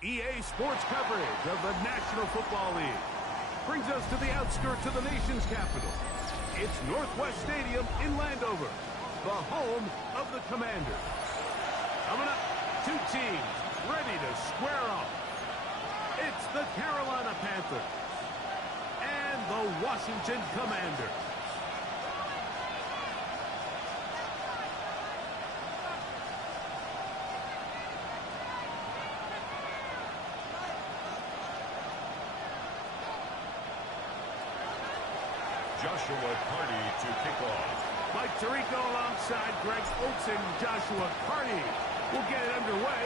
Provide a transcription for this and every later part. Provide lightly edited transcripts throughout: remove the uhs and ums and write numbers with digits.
EA Sports coverage of the National Football League brings us to the outskirts of the nation's capital. It's Northwest Stadium in Landover, the home of the Commanders. Coming up, two teams ready to square off. It's the Carolina Panthers and the Washington Commanders. Joshua Carty to kick off. Mike Tirico alongside Greg Olsen. Joshua Carty will get it underway.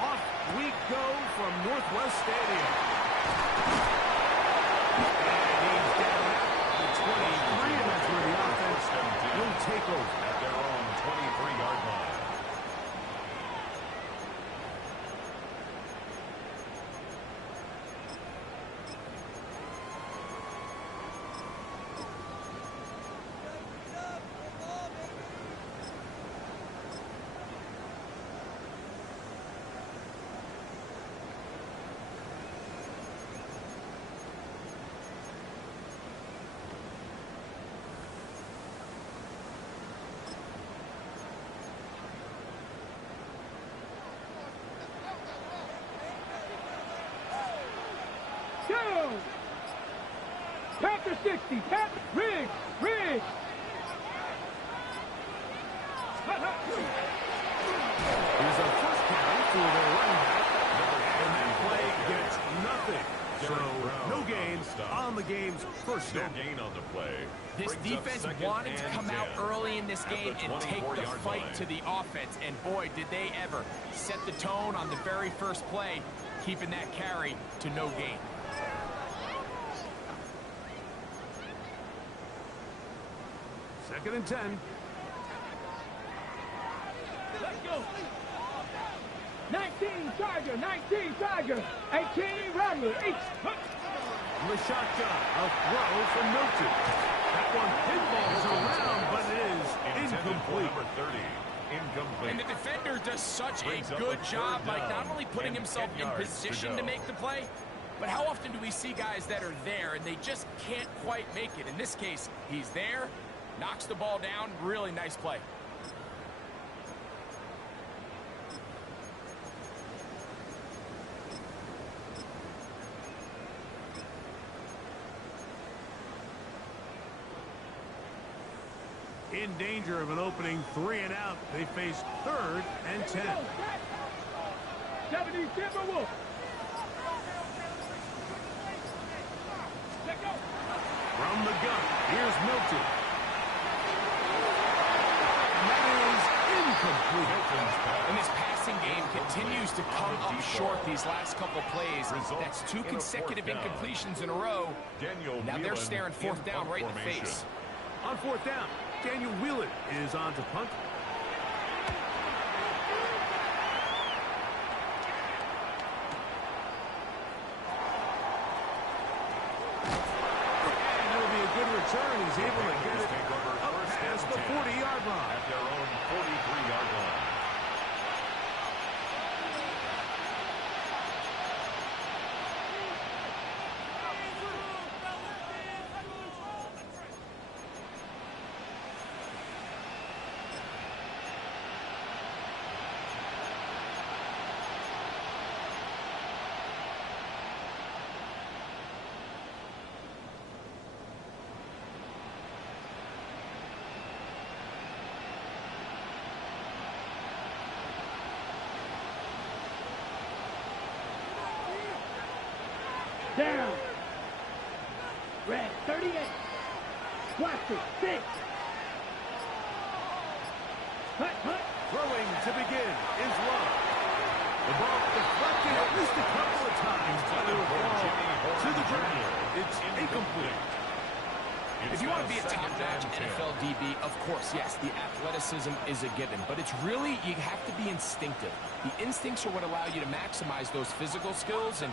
Off we go from Northwest Stadium. And he's down at the 23, and that's where the offense will take over. At their own 23-yard line. Panther 60, Panther, Riggs. Here's a first carry for the running back, and that play gets nothing. So, no gains on the game's first down. No gain on the play. This defense wanted to come out early in this game and take the fight to the offense, and boy, did they ever set the tone on the very first play, keeping that carry to no gain. Second and 10. Let's go. 19 Tiger. 18 Rattler. Lashaka, a throw from Milton. That one pinballs around, but it is incomplete. Number 30, incomplete. And the defender does such a good job, like not only putting himself in position to make the play, but how often do we see guys that are there and they just can't quite make it? In this case, he's there, knocks the ball down, really nice play. In danger of an opening 3 and out, they face 3rd and 10. 70 Timberwolf. From the gun, here's Milton. And that is incomplete. And this passing game continues to come up short these last couple plays. That's 2 consecutive incompletions in a row. Now they're staring 4th down right in the face. On 4th down, Daniel Whelan is on to punt. And it'll be a good return. He's able to get it up past the 40-yard line. At their own 43-yard line. Down. Red 38. Plastic 6. Hunt. Throwing to begin is Love. The ball deflected at least a couple of times, but it will fall to the ground. It's incomplete. If you want to be a top-notch NFL DB, of course, yes, the athleticism is a given. But it's really, you have to be instinctive. The instincts are what allow you to maximize those physical skills, and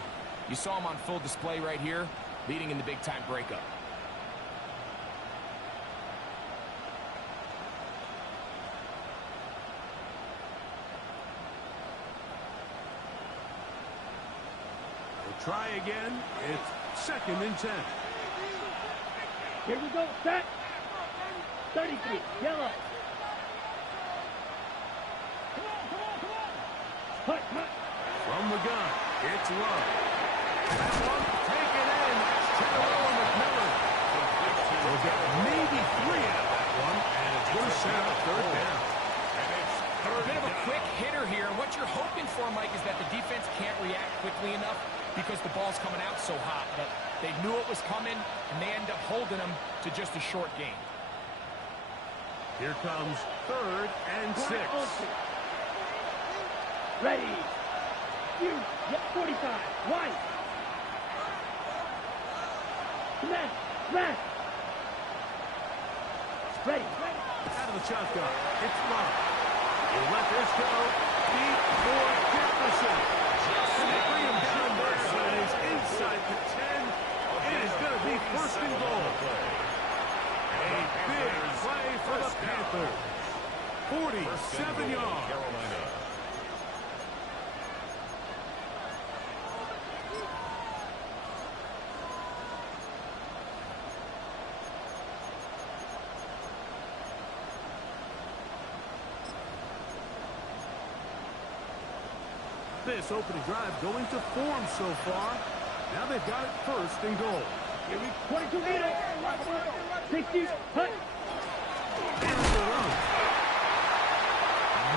you saw him on full display right here, leading in the big-time breakup. They'll try again. It's 2nd and 10. Here we go. Set. 33. Yellow. Hut, hut. From the gun, it's Love. That one taken in. That's Tyrell McMillan. They'll get maybe 3 out of that one, and it's going to set up 3rd down. A bit of a quick hitter here. What you're hoping for, Mike, is that the defense can't react quickly enough because the ball's coming out so hot. But they knew it was coming, and they end up holding them to just a short gain. Here comes 3rd and 6. Ready. You. Yep, 45. White. Smash. Smash. Ready. Out of the shotgun, it's Love. He'll let this go. Deep for Jefferson. And they bring him down there, so it is inside the 10. It is going to be 1st and goal. A big play for the Panthers. 47 yards. Carolina. This opening drive going to form so far. Now they've got it 1st and goal. Here we 22 meters. 60. Hut. Here's the run.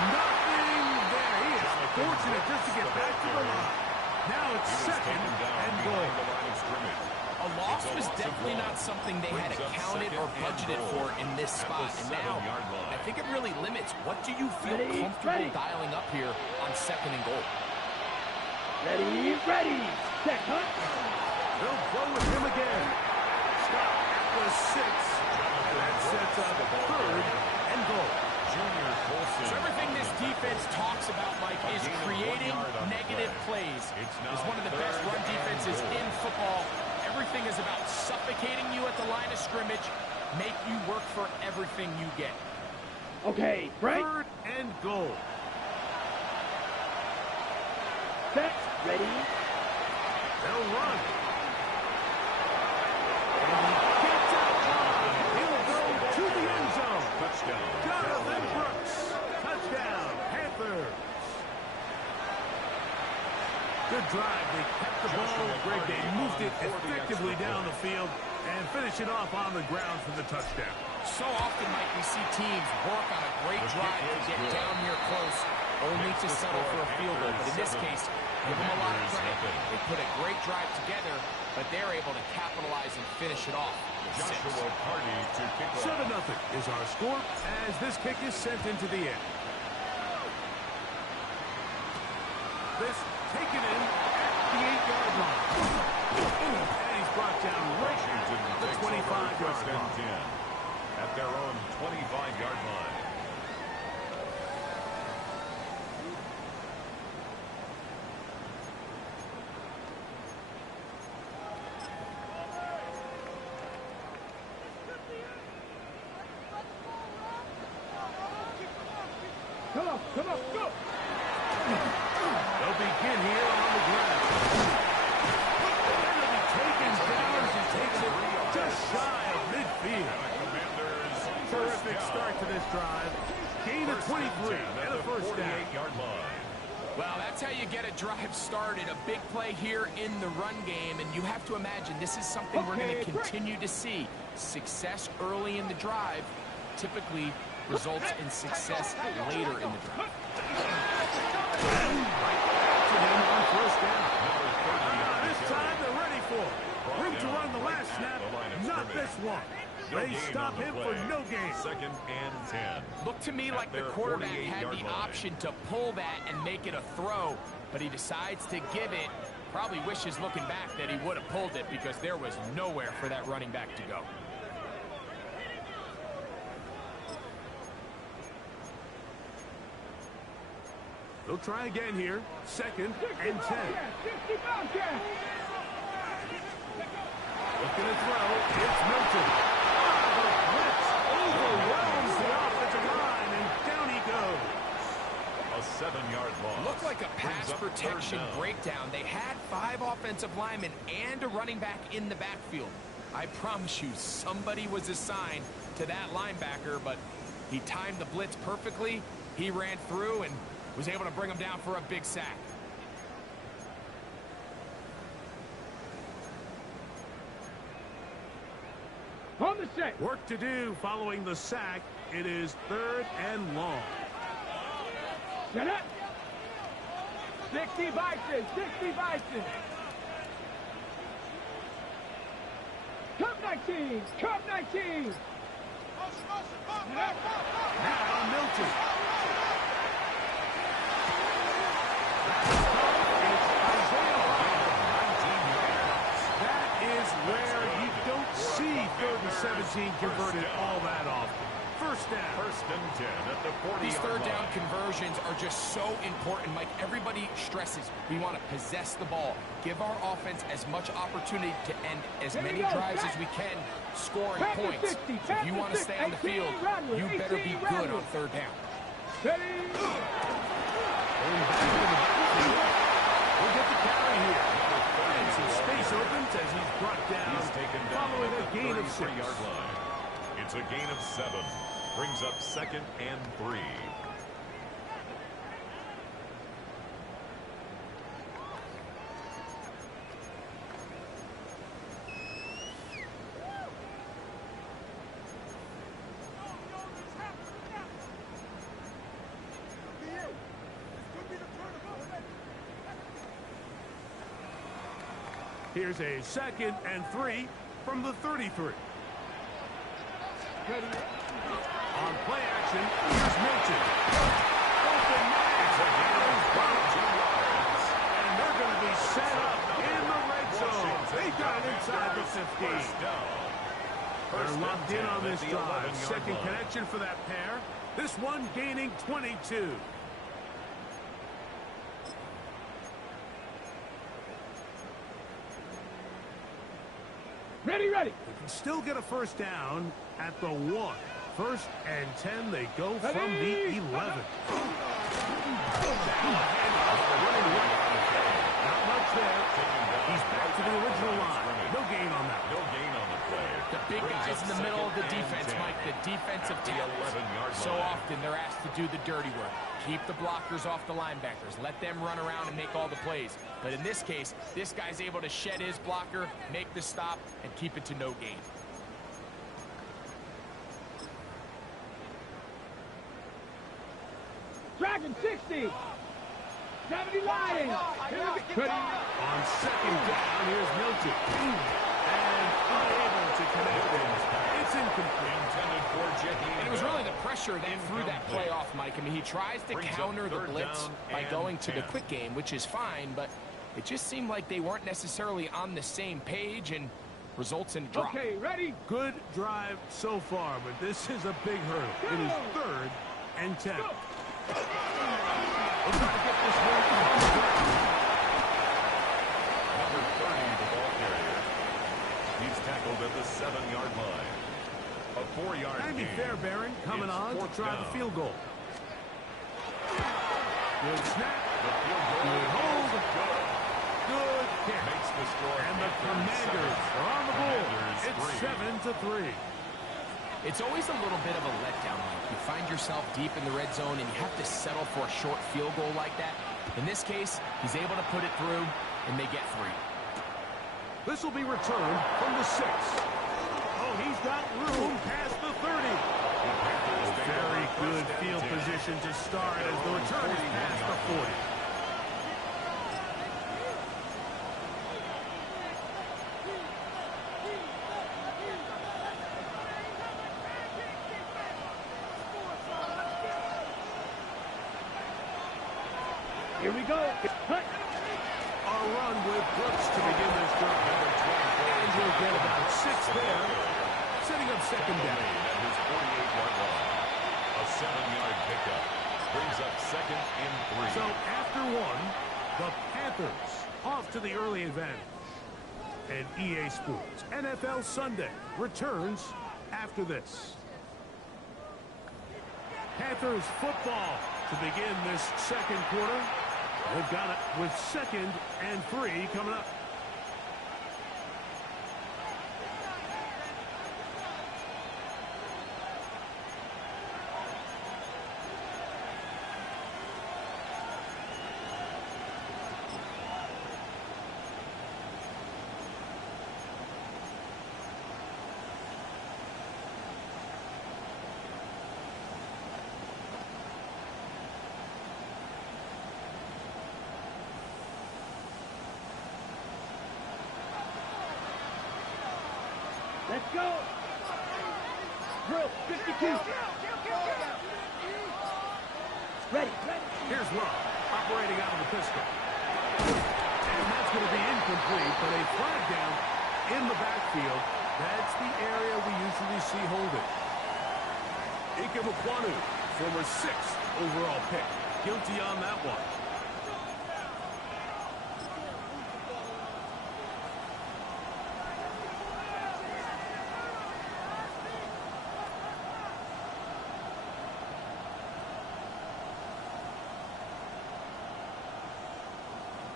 Nothing there. He is fortunate just to get back to the line. Now it's 2nd and goal. A loss was definitely not something they had accounted or budgeted for in this spot. And now, I think it really limits what do you feel comfortable dialing up here on 2nd and goal. Ready, ready. Set, hut. They'll go with him again. Stop at the 6. That sets up 3rd and goal. Junior Colson. So everything this defense talks about, Mike, is creating negative plays. It's one of the best run defenses in football. Everything is about suffocating you at the line of scrimmage, make you work for everything you get. Okay, break. 3rd and goal. Set, ready. They'll run. And he gets out wide. He'll go to the end zone. Touchdown. Jonathan Brooks. Touchdown, Panthers. Good drive. They kept the ball. Greg, they moved it effectively down the field and finish it off on the ground for the touchdown. So often, Mike, we see teams work on a great drive to get down here close, only to settle for a field goal. But in this case, give them a lot of credit. They put a great drive together, but they're able to capitalize and finish it off. Joshua Party to kick off. 7-0 is our score as this kick is sent into the air. This taken in at the 8-yard line. And he's brought down right at the 25-yard line. At their own 25-yard line. Come on, go. They'll begin here on the ground. They'll be taken down as he takes it just shy of midfield. Terrific start to this drive. Gain of 23 and a 1st down. 48-yard line. Well, that's how you get a drive started. A big play here in the run game, and you have to imagine this is something we're going to continue to see. Success early in the drive typically results in success later in the drive. To him on 1st down. This time they're ready for it. Room to run the last snap, not this one. They stop him for no gain. 2nd and 10. Looked to me like the quarterback had the option to pull that and make it a throw, but he decides to give it. Probably wishes looking back that he would have pulled it because there was nowhere for that running back to go. They'll try again here. 2nd and 10. Looking to throw. It's Milton. The blitz overwhelms the offensive line, and down he goes. A A 7-yard loss. Looked like a pass Brings up protection 3rd down. breakdown. They had 5 offensive linemen and a running back in the backfield. I promise you, somebody was assigned to that linebacker, but he timed the blitz perfectly. He ran through and was able to bring him down for a big sack. On the set. Work to do following the sack. It is 3rd and long. Set up. 60 Bison. 60 Bison. Cup 19. Cup 19. Now Milton. That is where you don't see 3rd and 17 converted all that often. 1st down. 1st and 10 at the 40-yard line. These 3rd down conversions are just so important, Mike. Everybody stresses we want to possess the ball, give our offense as much opportunity to end as many drives as we can, scoring points. If you want to stay on the field, you better be good on 3rd down. Ready. We'll get the carry here. And some space opens as he's brought down. He's taken down following at a gain the of 6. 33-yard line. It's a gain of 7. Brings up 2nd and 3. Here's a 2nd and 3 from the 33. On play action, here's Milton. Open and they're going to be set up in the red zone. They got it inside the 15. They're locked in on this drive. 2nd connection for that pair. This one gaining 22. Ready, ready. They can still get a 1st down at the 1. 1st and 10, they go from the 11. Not much there. He's back to the original line. No gain on that. No gain on the play. The big guys in the middle of the defense, Mike, the defensive tackles. 11-yard So line. often they're asked to do the dirty work. Keep the blockers off the linebackers. Let them run around and make all the plays. But in this case, this guy's able to shed his blocker, make the stop, and keep it to no gain. Dragon 60. 70 line. Ready. On 2nd down, here's Milton. And unable to connect it. It's incomplete. Intended for Jaheim. And it was really the pressure that threw that play off, Mike. I mean, he tries to Brings up counter the 3rd blitz down by and going to the 10. quick game, which is fine, but it just seemed like they weren't necessarily on the same page and results in a drop. Okay, ready. Good drive so far, but this is a big hurdle. It is 3rd and 10. We'll try to get this one on the ground. Number 30, the ball carrier. He's tackled at the 7-yard line. A 4-yard Andy gain. Fairbairn coming It's on to 4th try down. the field goal. Good snap. The field goal Good hold. is good. Good kick. Makes the score. And the Panthers Commanders 7. are on the board. Commanders It's 3. 7-3. It's always a little bit of a letdown, Mike. You find yourself deep in the red zone, and you have to settle for a short field goal like that. In this case, he's able to put it through, and they get 3. This will be returned from the 6. Oh, he's got room past the 30. Very good field position to start as the return is past the 40. Here we go. Cut. A run with Brooks to begin this drive. And he'll get about 6 there, setting up 2nd down. At his 48-yard line. A 7-yard pickup. Brings up 2nd and 3. So after 1, the Panthers off to the early advantage. And EA Sports NFL Sunday returns after this. Panthers football to begin this second quarter. They've got it with 2nd and 3 coming up. Let's go. Drill 52. Ready. Here's Love, operating out of the pistol. And that's going to be incomplete, but a flag down in the backfield. That's the area we usually see holding. Ike Mukwanu, former 6th overall pick. Guilty on that one.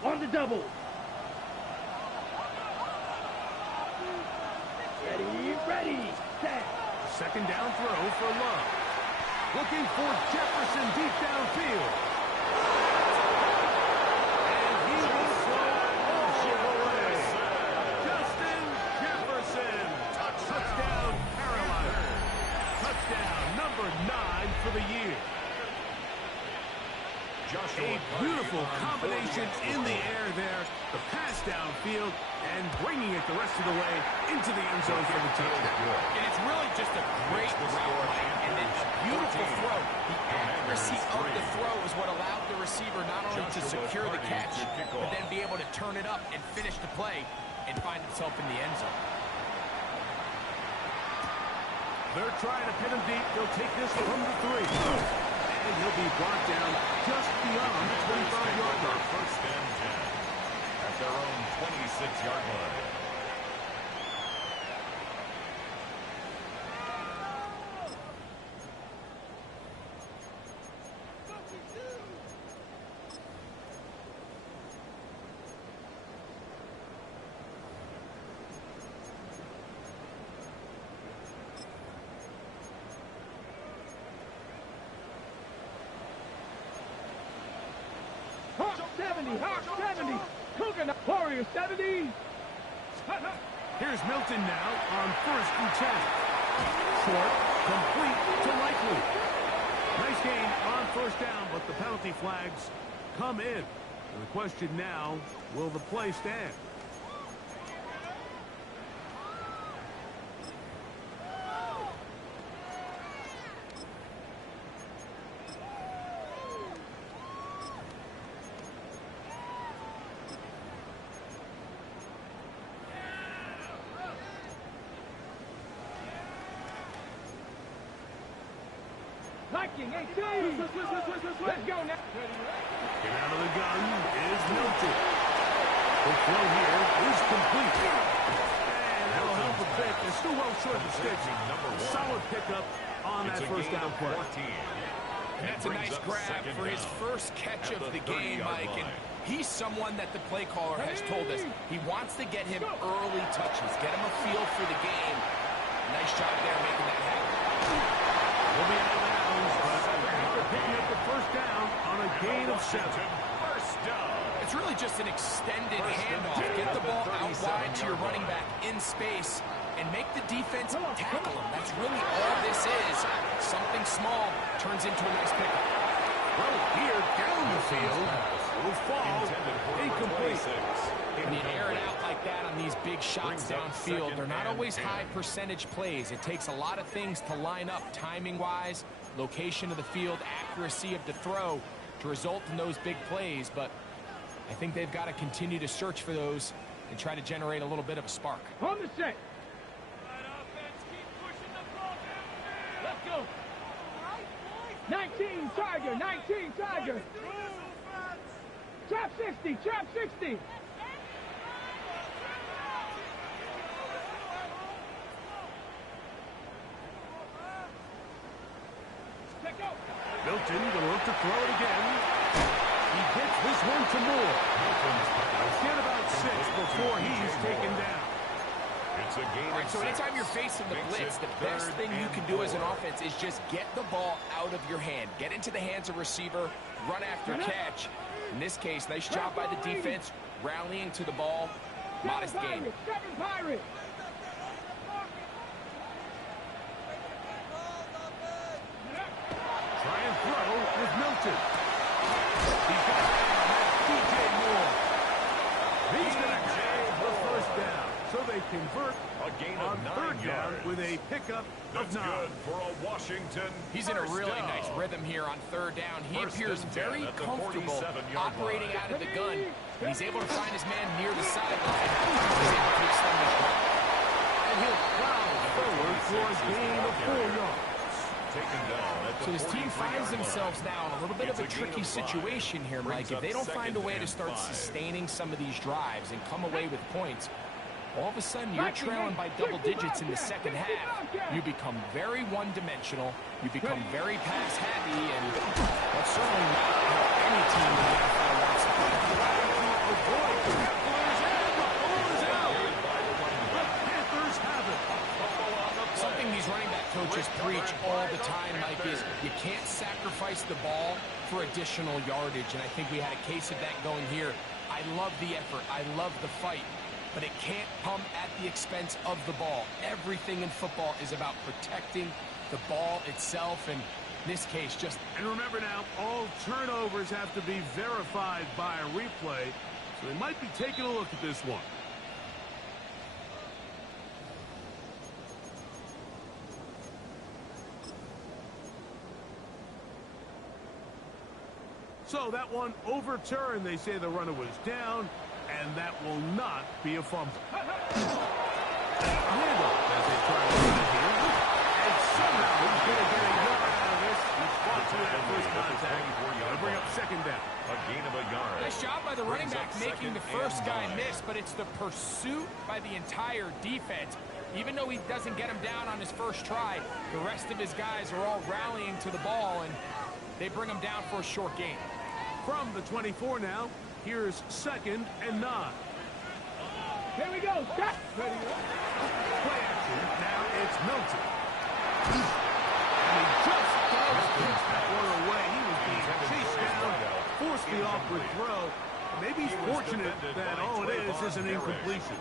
On the double. Ready, set. 2nd down throw for Love. Looking for Jefferson deep downfield. And he will throw away. Justin Jefferson. Touchdown, Carolina. Touchdown, number 9 for the year. A beautiful combination in the air there. The pass downfield and bringing it the rest of the way into the end zone for the touchdown. And it's really just a great route, and then a beautiful throw. The accuracy of the throw is what allowed the receiver not only to secure the catch, but then be able to turn it up and finish the play and find himself in the end zone. They're trying to pin him deep. They'll take this from the 3. And he'll be brought down just beyond the 25-yard line. 1st and 10 at their own 26-yard line. Hawk 70, Hawk 70. Cougar Warrior 70. Here's Milton now on 1st and 10. Short, complete to Likely. Nice gain on 1st down, but the penalty flags come in. And the question now, will the play stand? Viking 18. Let's go now. Get out of the gun is Milton. The throw here is complete. And that'll help a bit. They're still well short of the sticks. Solid pickup on that 1st down play. And that's a nice grab for his first catch of the game, Mike. And he's someone that the play caller has told us he wants to get him early touches, get him a feel for the game. Nice job there making that happen. He'll be out of bounds, but they're picking up the 1st down on a gain of 7. First down. It's really just an extended handoff. Get the ball out wide to your running back in space and make the defense tackle him. That's really all this is. Something small turns into a nice pickup. Well, here down the field will fall incomplete. When you air it out like that on these big shots downfield, they're not always high percentage plays. It takes a lot of things to line up timing-wise, location of the field, accuracy of the throw to result in those big plays. But I think they've got to continue to search for those and try to generate a little bit of a spark. On the set. Let's go. 19 Tiger, 19 Tiger. Trap 60, trap 60. Milton Milton going to look to throw it again. He gets this one to Moore. He'll get about 6 before he's taken down. It's a gain All right, so anytime you're facing the blitz, the best thing you can do as an offense is just get the ball out of your hand. Get into the hands of receiver, run after catch. In this case, nice job by the defense, rallying to the ball. Modest gain. Try and throw with Milton. He's got DJ Moore. He's going to have the first down. So they convert a gain on of 9 third down yards. with a pickup of That's 9. good for a Washington. He's in a first really down. nice rhythm here on third down. He First appears and 10 very at the comfortable 47-yard operating line. out of the gun. And he's able to find his man near the sideline. He's able to extend the drive. And he'll plow forward for a gain of 4 yards. Taken down at the So his team 43-yard finds line. themselves now in a little bit It's of a a gain tricky of 5. situation here, Brings Mike. If up they don't find a way to second start and 5. sustaining some of these drives and come away with points, all of a sudden you're trailing by double digits in the second half. You become very one-dimensional. You become very pass-heavy, and that's certainly not how any team in the NFL wants to play. Avoid the Panthers, and the ball is out. The Panthers have it. Something these running back coaches preach all the time, Mike, is you can't sacrifice the ball for additional yardage, and I think we had a case of that going here. I love the effort. I love the fight, but it can't come at the expense of the ball. Everything in football is about protecting the ball itself, and in this case, just... And remember now, all turnovers have to be verified by a replay, so they might be taking a look at this one. So that one overturned. They say the runner was down, and that will not be a fumble. Handoff as they try to run it here. And somehow he's going to get a yard out of this. He fought through that first contact. They'll bring up second down. A gain of a yard. Nice job by the running back Brings up making the second first and guy 9. miss, but it's the pursuit by the entire defense. Even though he doesn't get him down on his first try, the rest of his guys are all rallying to the ball, and they bring him down for a short gain. From the 24 now, here's second and 9. Here we go. Stop. Ready. Play action. Now it's Milton. And he just does pitch that one away. He was being chased down, forced the awkward throw. Maybe he's fortunate that all it is an incompletion.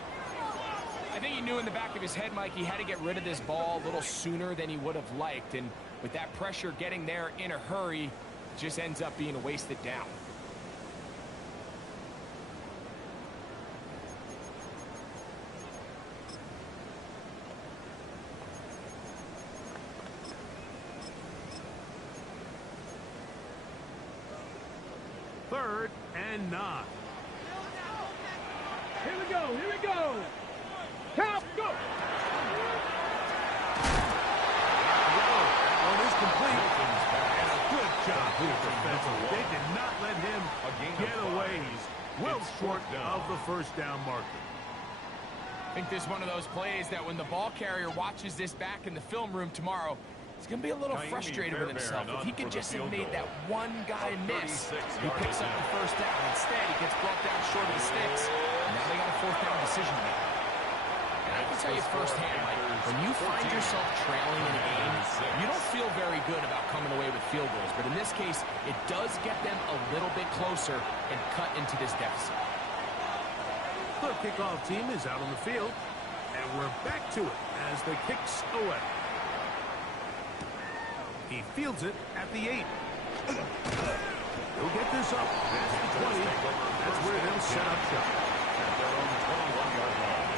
I think he knew in the back of his head, Mike, he had to get rid of this ball a little sooner than he would have liked. And with that pressure getting there in a hurry, it just ends up being a wasted down. Third and 9. Here we go. Here we go. Count. Go. One is complete. And a good job here defensively. They did not let him get away. He's well short of the first down marker. I think this is one of those plays that when the ball carrier watches this back in the film room tomorrow, he's going to be a little frustrated with himself. If he could just have made that one guy miss, he picks up the first down. Instead, he gets brought down short of the sticks. And now they got a fourth down decision to make. And I can tell you firsthand, Mike, when you find yourself trailing in a game, you don't feel very good about coming away with field goals. But in this case, it does get them a little bit closer and cut into this deficit. The kickoff team is out on the field, and we're back to it as the kick's away. He fields it at the 8. He'll get this up past the 20. That's where they'll set up shop. At their own 21-yard line.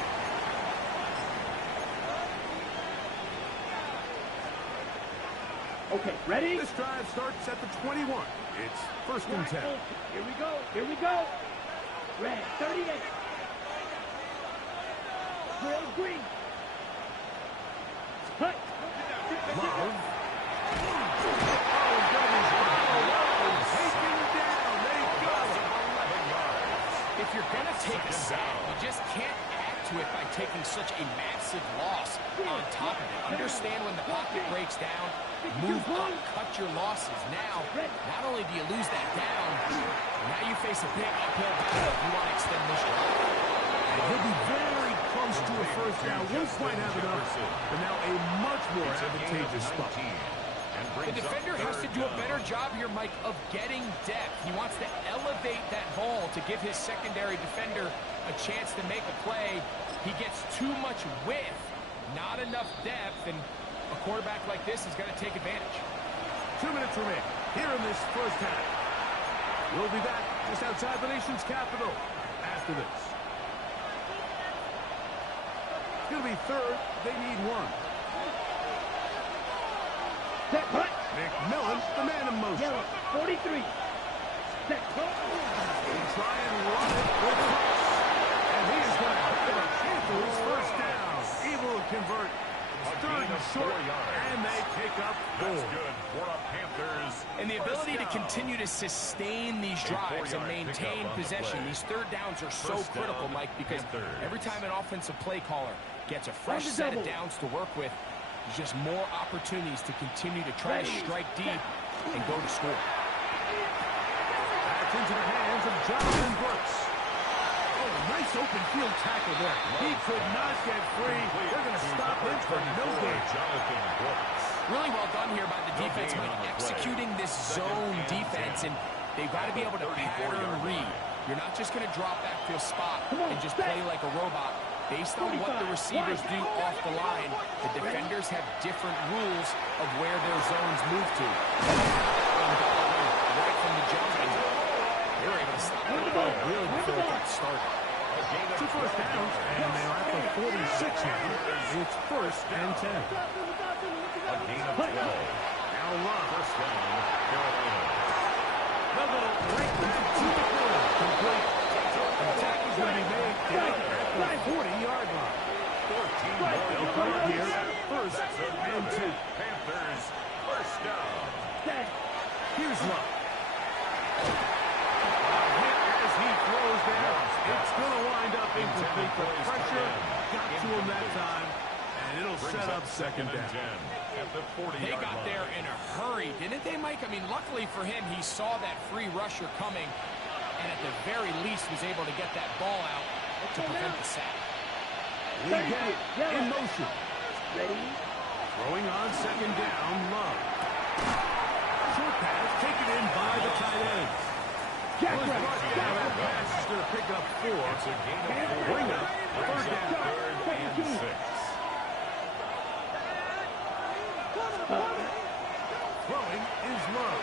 Okay, ready? This drive starts at the 21. It's first and 10. Here we go. Here we go. Red, 38. Grill green. Cut. Love. Oh, goodness. Taken down. They got him. 11 yards. If you're going to take a sack, you just can't act to it by taking such a massive loss on top of it. Understand when the pocket breaks down, move up, cut your losses. Now, not only do you lose that down, now you face a big uphill battle if you want to extend this drive. He'll be very close to a first down. Won't quite have enough, but now a much more advantageous spot. The defender has to do a better job here, Mike, of getting depth. He wants to elevate that ball to give his secondary defender a chance to make a play. He gets too much width, not enough depth, and a quarterback like this is going to take advantage. 2 minutes remaining here in this first half. We'll be back just outside the nation's capital after this. It's going to be third. They need one. McMillan, the man in motion. 43. Set. Try and run it with Brooks. And he is going to have a Panthers first down. Able to convert. Third and short, and they pick up 4. That's good for the Panthers. And the ability to continue to sustain these drives and maintain possession. These third downs are so critical, Mike, because every time an offensive play caller gets a fresh set of downs to work with, there's just more opportunities to continue to try to strike deep and go to score. Back into the hands of Jonathan Brooks. Oh, nice open field tackle there. He could not get free. They're going to stop him for no gain. Jonathan Brooks. Really well done here by the defense, Mike, executing this zone defense, and they've got to be able to pattern read. You're not just going to drop back to a spot and just play like a robot. Based on what the receivers do off the line, the defenders have different rules of where their zones move to. Right from the jump, and they were able to stop the ball really before it got started. 2 first downs, and they are at the 46 now. It's first and 10. A gain of 12. Now Love. First down, Carolina. They'll go right back to the corner. Complete. The tackle's going to be made right at the 40-yard line. 14 They'll come up here at first and 10. Panthers, first down. Here's Love. Hit as he throws there. It's going to wind up incomplete. The pressure got to him that time, and it'll set up second down. At the 40-yard They got line. there in a hurry, didn't they, Mike? I mean, luckily for him, he saw that free rusher coming, and at the very least was able to get that ball out to prevent the sack. We get it in motion. Throwing on second down, Love. Short pass taken in by the tight end. That pass is going to pick up 4. It's a gain of 4. Bring up third down. Third and 6. Throwing is Love.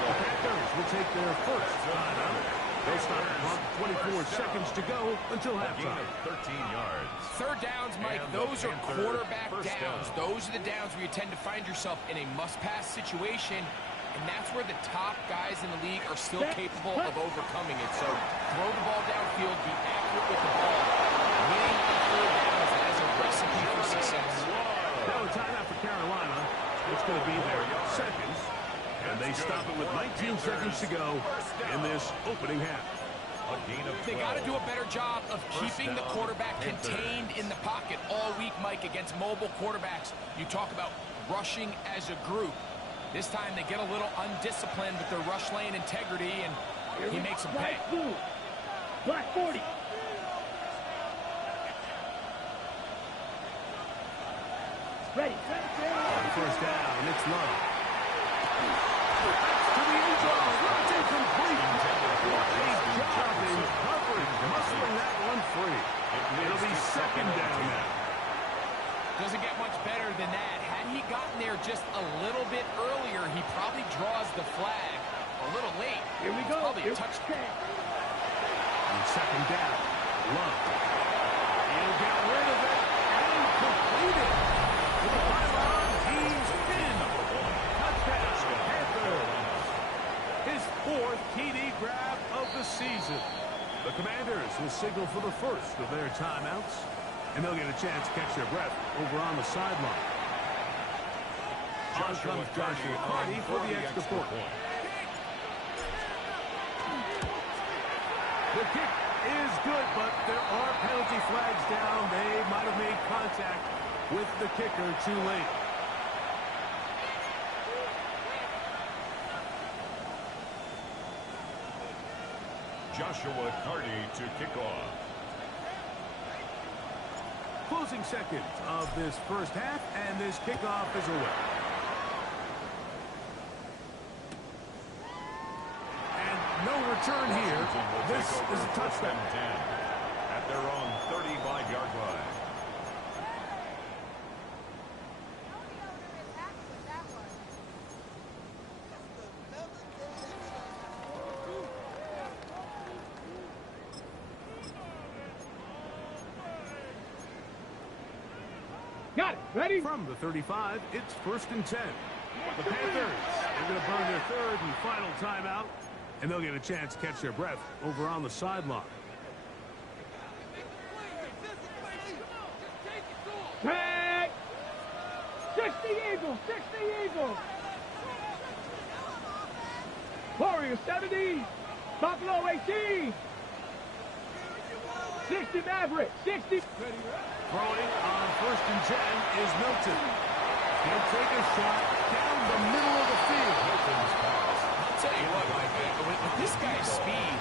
The Panthers will take their first timeout. They'll start the clock, 24 seconds to go until Gain halftime. of 13 yards. Third downs, Mike, And the those are Panthers' quarterback first downs. down. Those are the downs where you tend to find yourself in a must-pass situation, and that's where the top guys in the league are still capable of overcoming it. So throw the ball downfield, be accurate with the ball. Winning on third downs, that is a recipe for success. Now a timeout for Carolina. It's going to be their second. And they stop it with 19 seconds to go in this opening half. A gain of 12. They got to do a better job of keeping the quarterback contained in the pocket all week, Mike, against mobile quarterbacks. You talk about rushing as a group. This time they get a little undisciplined with their rush lane integrity, and he makes them pay. Black 40. Ready. On first down, it's Love. To the end zone. It's incomplete. A job in coverage, muscling that one free. It'll be second down now. Doesn't get much better than that. Had he gotten there just a little bit earlier, he probably draws the flag a little late. Here we It's go. probably a touchdown. On second down, Love. He'll get rid of it and complete it. To the pylon, he's in. Touchdown, Panthers. His 4th TD grab of the season. The Commanders will signal for the first of their timeouts, and they'll get a chance to catch their breath over on the sideline. On comes Joshua Carty for the extra point. The kick is good, but there are penalty flags down. They might have made contact with the kicker too late. Joshua Carty to kick off. Closing seconds of this first half, and this kickoff is away. And no return here. This is a touchdown. At their own 35-yard line. Got it. Ready? From the 35, it's 1st and 10. The Panthers are going to burn their third and final timeout, and they'll get a chance to catch their breath over on the sideline. Tag. 60 Eagles. 60 Eagles. Warriors 70. Buffalo 18. 60 Maverick. 60. Throwing on 1st and 10 is Milton. He'll take a shot down the middle of the field. I'll tell you what, with this guy's speed,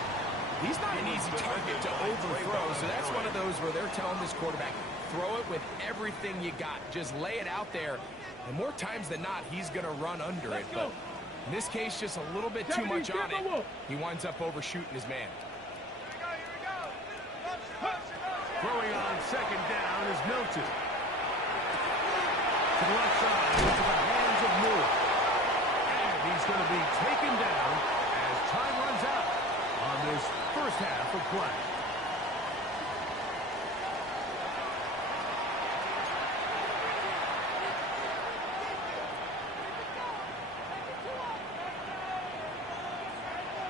he's not an easy target to overthrow. So that's one of those where they're telling this quarterback, throw it with everything you got. Just lay it out there. And more times than not, he's going to run under it. But in this case, just a little bit too much on it. He winds up overshooting his man. Throwing on 2nd down is Milton. To the left side, into the hands of Moore. And he's going to be taken down as time runs out on this first half of play.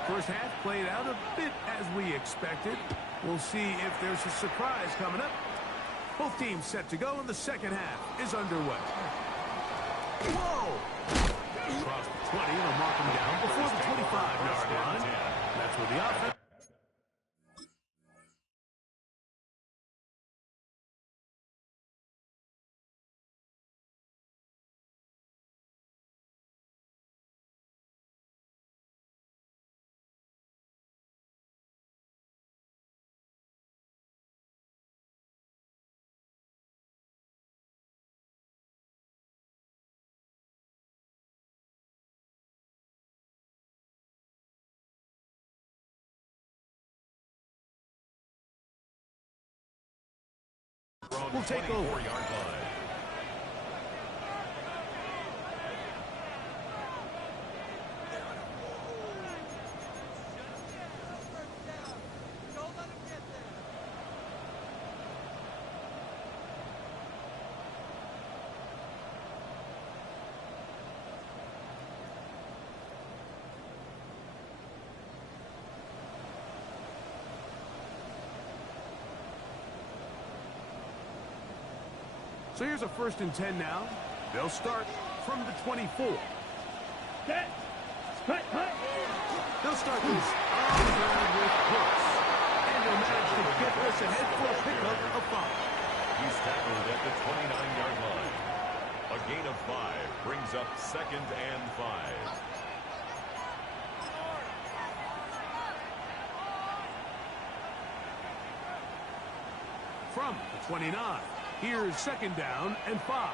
First half played out a bit as we expected. We'll see if there's a surprise coming up. Both teams set to go, and the second half is underway. Whoa! Across the 20, and they'll mark him down before the 25-yard line. That's where the offense... will take over. 24-yard line. So here's a 1st and 10 now. They'll start from the 24. Set. Cut. They'll start this on the ground with Brooks. And they'll manage to get this ahead for a pickup of 5. He's tackled at the 29-yard line. A gain of 5 brings up 2nd and 5. From the 29, here's 2nd down and 5.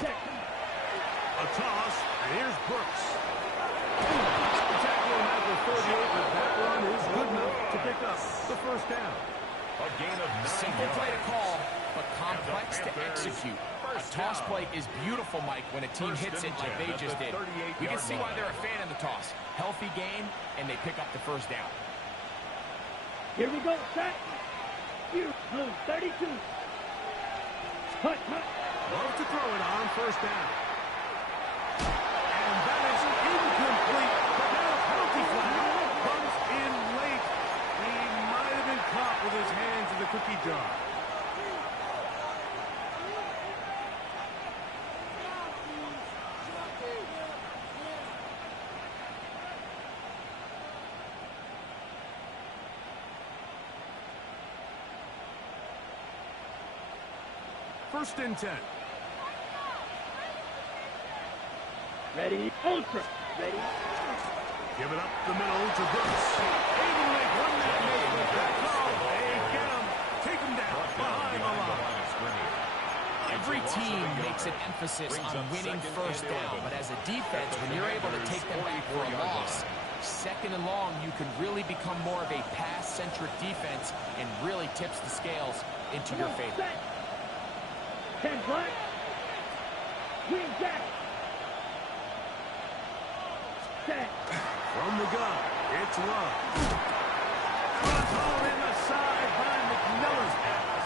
A toss, and here's Brooks. The tackle at the 38, but that run is good enough to pick up the 1st down. A gain of 9 Simple play to yards. call, but complex to execute. A toss play is beautiful, Mike, when a team hits it like they just did. We can see why they're a fan of the toss. Healthy game, and they pick up the 1st down. Here we go. Set. You. 32. Cut. Love to throw it on 1st down. And that is incomplete. But now a penalty flag comes in late. He might have been caught with his hands in the cookie jar. first and 10. Ready, ultra. Ready. Give it up the middle to Brooks. Able to make one man make it. That's all. They get him. Take him down behind the line. Every team makes an emphasis on winning first down, but as a defense, when you're able to take them back for a loss, second and long, you can really become more of a pass-centric defense and really tips the scales into your favor. 10 black. Wing back. Set. From the gun, it's Love. Control in the side by McMillan's pass.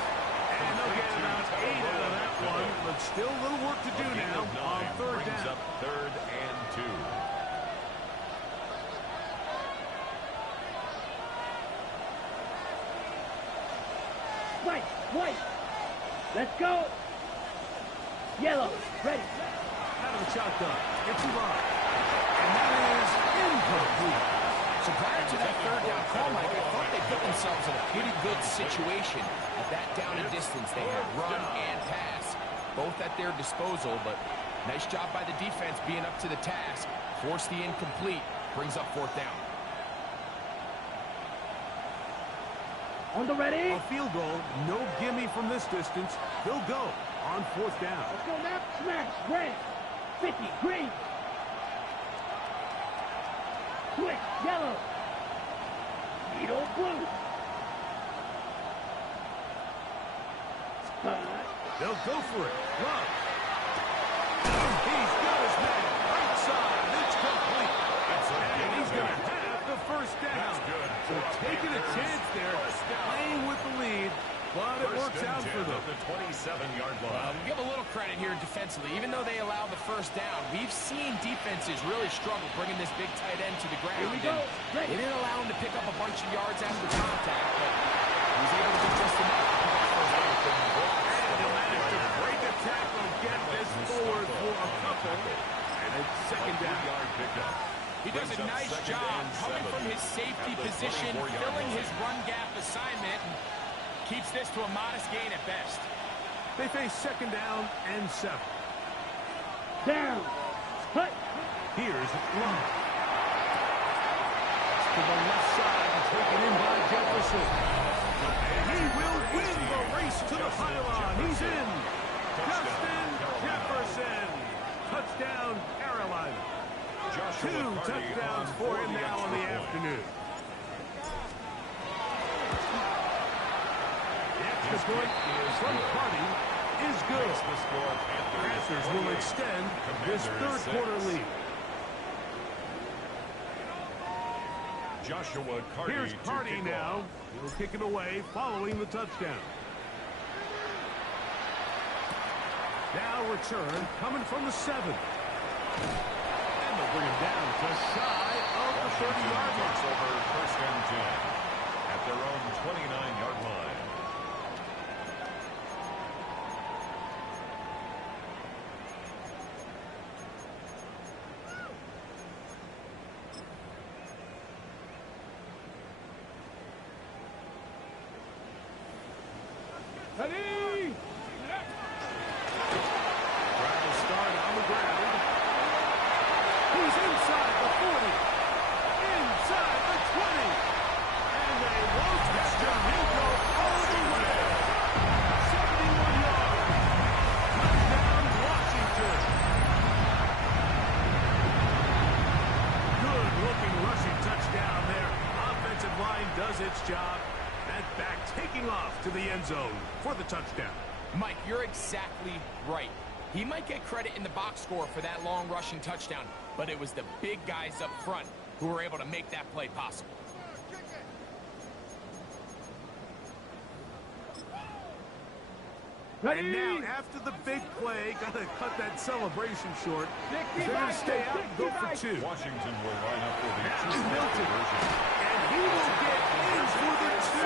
And they'll get about 8 out of that one, but still a little work to do now on third down. Up 3rd and 2. White. Let's go. Yellow. Ready. Out of the shotgun, it's Love. And that is incomplete. So prior to that third down call, Mike, I thought they put themselves in a pretty good situation. At that down and distance, they had run and pass, both at their disposal, but nice job by the defense being up to the task. Force the incomplete, brings up 4th down. On the ready. A field goal, no gimme from this distance. They'll go on 4th down. Let's go now. Smash. Red. 50. Green. Switch. Yellow. Needle. Blue. Spot. They'll go for it. Love. He's got his man. Right side. It's complete. And he's going to have the first down. So taking a chance there, playing with the lead, but it works out for them. The 27-yard line. We'll give a little credit here defensively. Even though they allow the first down, we've seen defenses really struggle bringing this big tight end to the ground. Here we go. They didn't allow him to pick up a bunch of yards after contact, but he was able to do just enough to pick up first down. And he'll manage to break a tackle, get this forward for a couple, and it's second down. He does a nice job coming from his safety position, filling his run gap assignment, and keeps this to a modest gain at best. They face second down and 7. Down. Hut. Here's Love. To the left side, taken in by Jefferson. And he will win the race to the pylon. He's in. Justin Jefferson. Touchdown, Carolina. 2 touchdowns for him now in the afternoon. The extra point from Carty is good. Panthers will extend this third-quarter lead. Joshua Carty. Here's Carty now. He'll kick it away following the touchdown. Now return coming from the 7. And they'll bring him down just shy of the 30-yard line. Over 1st and 10 at their own 29-yard line. Ready? Trying to start on the ground. He's inside the 40. Inside the 20. And they won't catch him. He'll go all the way. 71 yards. Touchdown, Washington. Good-looking rushing touchdown there. Offensive line does its job. That back taking off to the end zone for the touchdown. Mike, you're exactly right. He might get credit in the box score for that long rushing touchdown, but it was the big guys up front who were able to make that play possible. And now, after the big play, got to cut that celebration short. They're going to stay out and go for 2. Washington will line up for the That's 2-point Milton. conversion. And he will get in for the 2.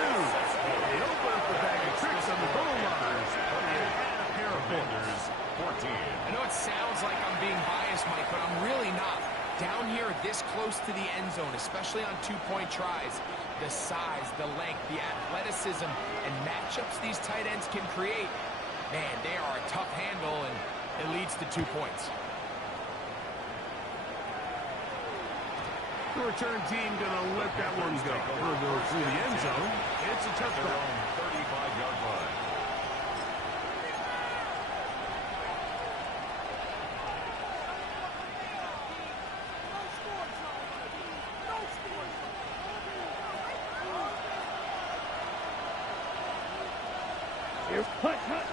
They open up the bag of tricks on the goal line. And add a pair of points. 14. I know it sounds like I'm being biased, Mike, but I'm really not. Down here this close to the end zone, especially on 2-point tries, the size, the length, the athleticism, and matchups these tight ends can create, Man, they are a tough handle, and it leads to 2 points. The return team gonna let that one go. It'll go through the end zone. It's a touchdown. 35-yard line. Here's hut, hut.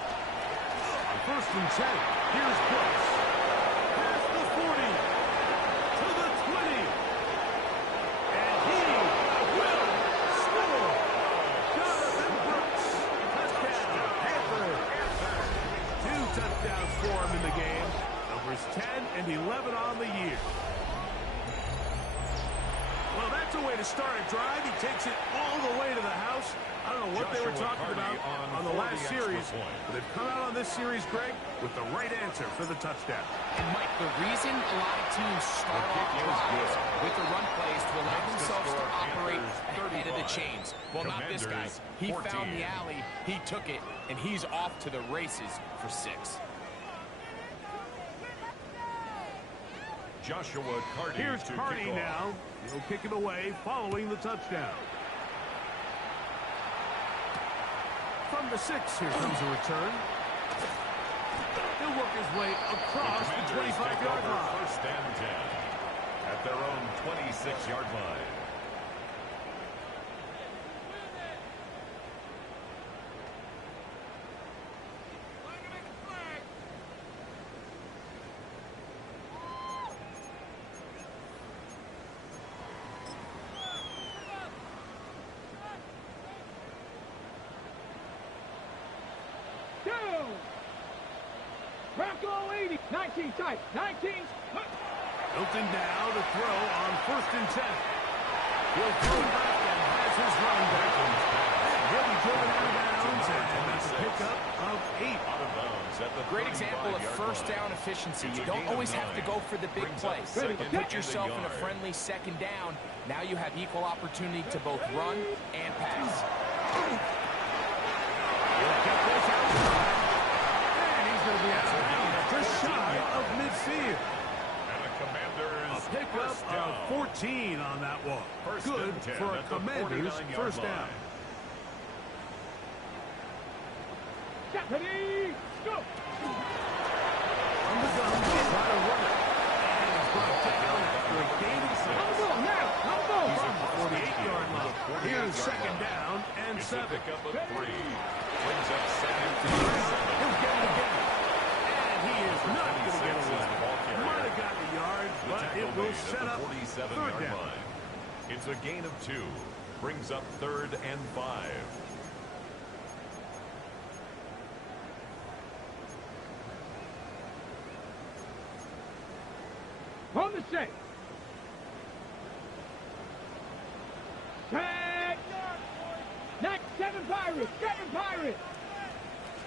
On 1st and 10, here's Brooks. Past the 40, to the 20. And he will score. Jonathan Brooks, touchdown, Panthers. 2 touchdowns for him in the game. Numbers 10 and 11 on the year. Well, that's a way to start a drive. He takes it all the way to the house. I don't know what they were talking about on the last series, but they've come out on this series, Greg, with the right answer for the touchdown. And, Mike, the reason a lot of teams start off drives with the run plays to allow themselves to operate ahead of the chains. Well, not this guy. He found the alley, he took it, and he's off to the races for 6. Joshua Carty. Here's Carty now. He'll kick it away following the touchdown. From the 6, here comes a return. He'll work his way across the 25-yard line. 1st and 10 at their own 26-yard line. Bronco 80, 19 tight, 19. Hilton now to throw on 1st and 10. He'll throw back and has his running back. He'll be driven out of bounds, and that's a pickup of 8. Out of bounds at the Great example of 1st down efficiency. You don't always have to go for the big play. But put yourself in a friendly 2nd down. Now you have equal opportunity to both run and pass. He'll get this outside. And he's going to be out of bounds just shy of midfield. And the Commanders A pickup of 14 on that one. Good for a Commanders 1st down. Ready, go! From the gun, he'll try to run it. And he's brought down after a gain of 6. Come on now, come on! From the 48-yard line. Here's 2nd down and 7. Pickup of 3. Brings up 2nd and 7. He'll get it again. And he is not going to get away. Might have gotten a yard, but it will set up 3rd down. Line. It's a gain of 2. Brings up 3rd and 5. On the set. Set. 7 Pirates, 7 Pirates.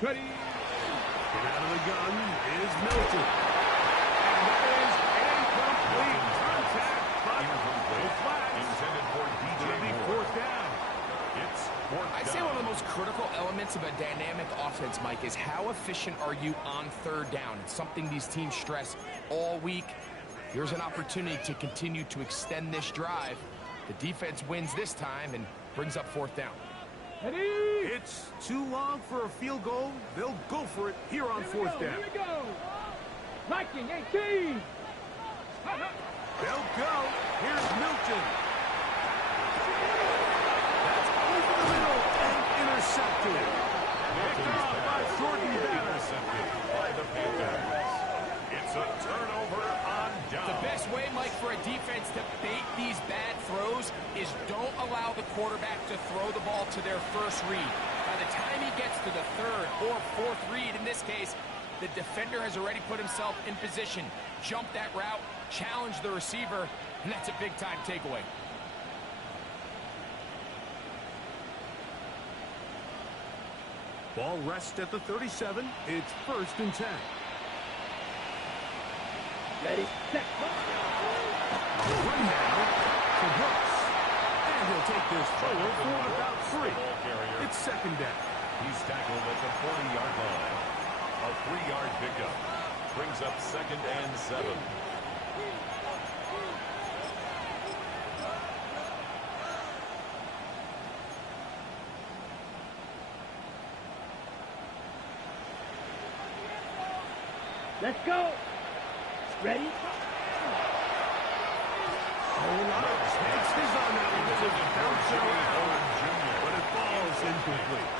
Ready. Get out of the gun is Milton. And that is incomplete contact. But no flags. Intended for It's going to be DJ 4th down. It's 4th I'd say one of the most critical elements of a dynamic offense, Mike, is how efficient are you on 3rd down? It's something these teams stress all week. Here's an opportunity to continue to extend this drive. The defense wins this time and brings up 4th down. Ready. It's too long for a field goal. They'll go for it here on 4th down. Here we go. Viking 18. They'll go. Here's Milton. That's over the middle and intercepted. Picked off by Jordan Banner. by the Panthers. It's a turnover on down. The best way, Mike, for a defense to bait these bad throws is don't allow the quarterback to throw the ball to their 1st read. By the time he gets to the 3rd or 4th read, in this case, the defender has already put himself in position, jump that route, challenge the receiver, and that's a big-time takeaway. Ball rests at the 37. It's 1st and 10. Ready, set. Run now to Brooks. And he'll take this forward for about 3. It's 2nd down. He's tackled at the 40-yard line. A 3-yard pickup. Brings up 2nd and 7. Let's go. Ready? Takes his on that one to bounce it around, but it falls incomplete.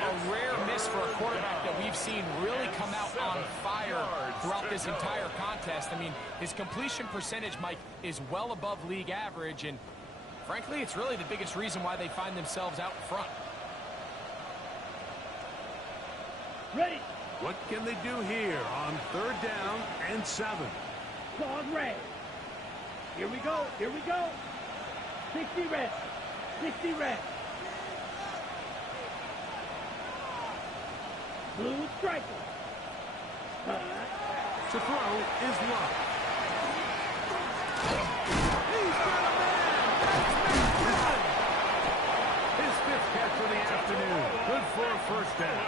A rare miss for a quarterback that we've seen really come out on fire throughout this entire contest. I mean, his completion percentage, Mike, is well above league average, and frankly, it's really the biggest reason why they find themselves out in front. Ready? What can they do here on 3rd down and 7? Dog red. Here we go. Here we go. 60 red. 60 red. Blue striker. To throw is Love. He's got a man. His 5th catch for the afternoon. Good for a 1st down.